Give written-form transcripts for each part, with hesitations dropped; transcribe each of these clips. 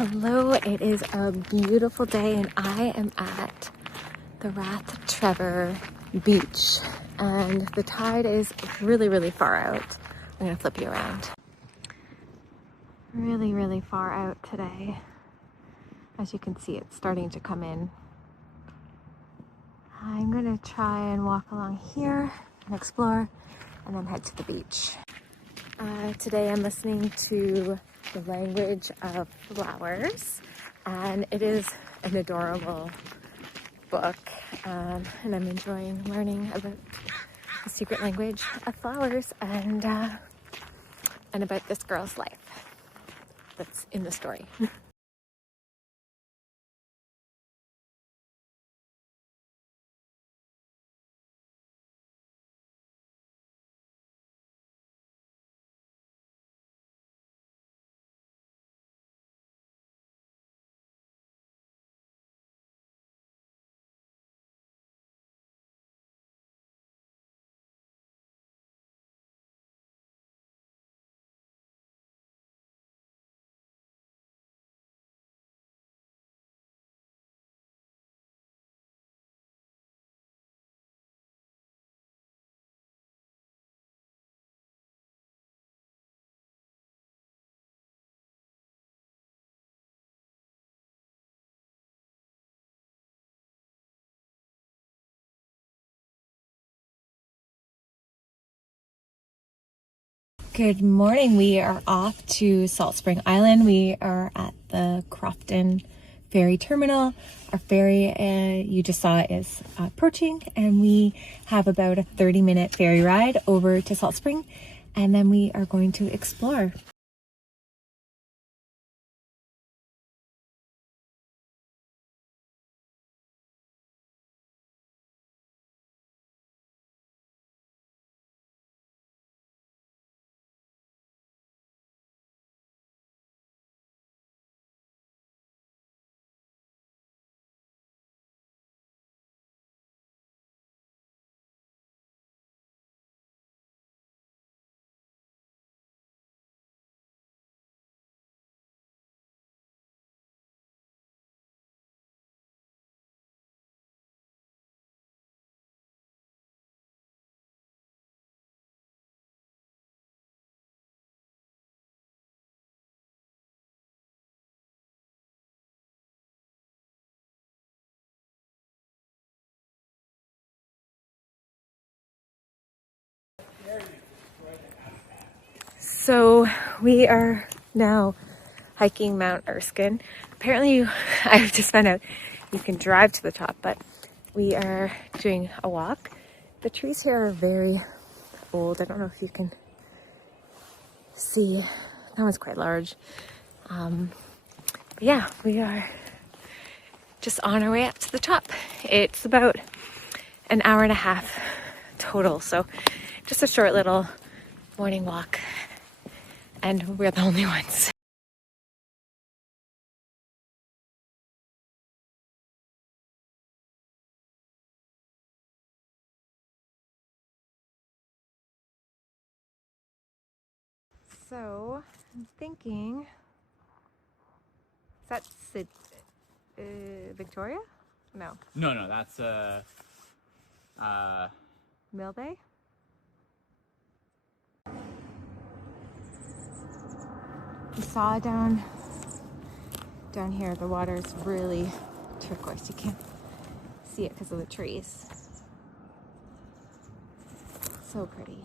Hello, it is a beautiful day and I am at the Rath Trevor beach and the tide is really far out. I'm gonna flip you around. Really far out today. As you can see, it's starting to come in. I'm gonna try and walk along here and explore and then head to the beach. Today I'm listening to the language of flowers, and it is an adorable book, and I'm enjoying learning about the secret language of flowers and about this girl's life that's in the story. Good morning. We are off to Salt Spring Island. We are at the Crofton ferry terminal. Our ferry, you just saw, is approaching, and we have about a 30-minute ferry ride over to Salt Spring, and then we are going to explore. So we are now hiking Mount Erskine. Apparently, I've just found out you can drive to the top, but we are doing a walk. The trees here are very old. I don't know if you can see. That one's quite large. But yeah, we are just on our way up to the top. It's about an hour and a half total, so just a short little morning walk. And we're the only ones. So I'm thinking, is that Victoria? No. No, that's Mill Bay? You saw down here, the water is really turquoise. You can't see it because of the trees. So pretty.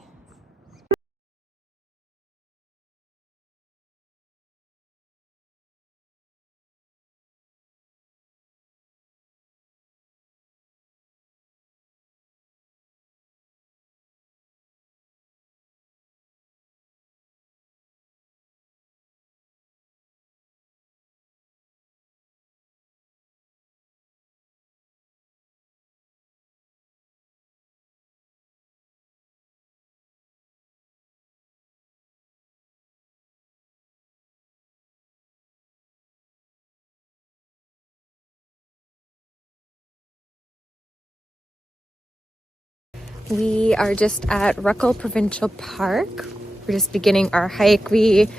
We are just at Ruckle Provincial Park. We're just beginning our hike. We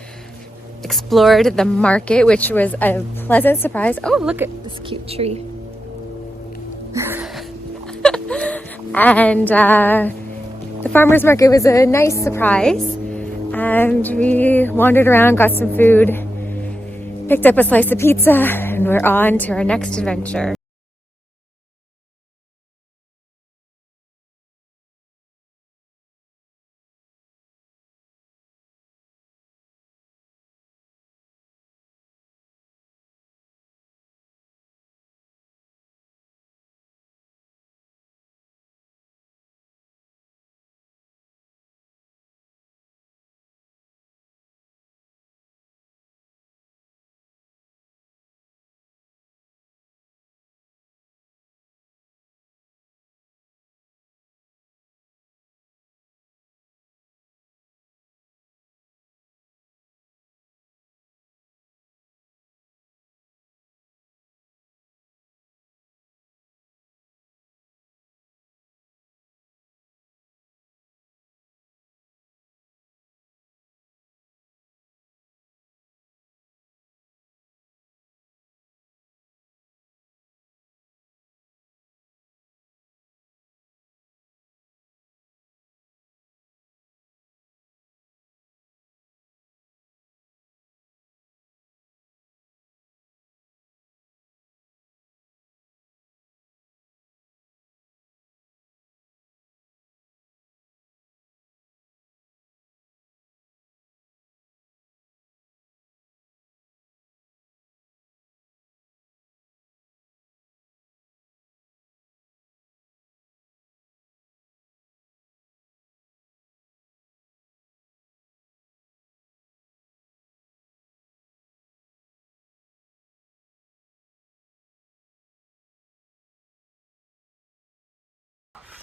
explored the market, which was a pleasant surprise. Oh, look at this cute tree. And the farmer's market was a nice surprise. And we wandered around, got some food, picked up a slice of pizza, and we're on to our next adventure.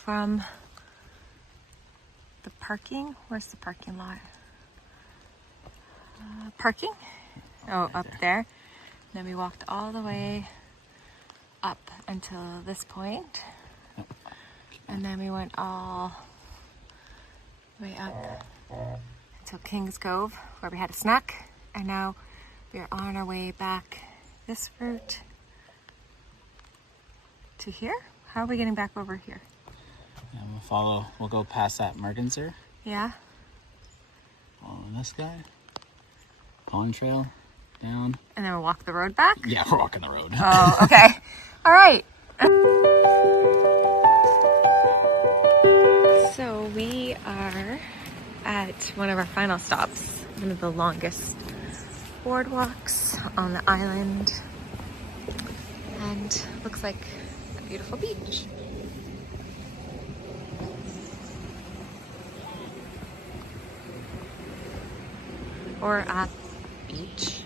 From the parking, where's the parking lot? Parking? Oh, up there. Then we walked all the way up until this point. And then we went all the way up until King's Cove, where we had a snack. And now we are on our way back this route to here. How are we getting back over here? Yeah, we'll go past that Merganser. Yeah. Following this guy. Pond Trail, down. And then we'll walk the road back? Yeah, we're walking the road. Oh, okay. All right. So we are at one of our final stops, one of the longest boardwalks on the island. And looks like a beautiful beach. Or a beach.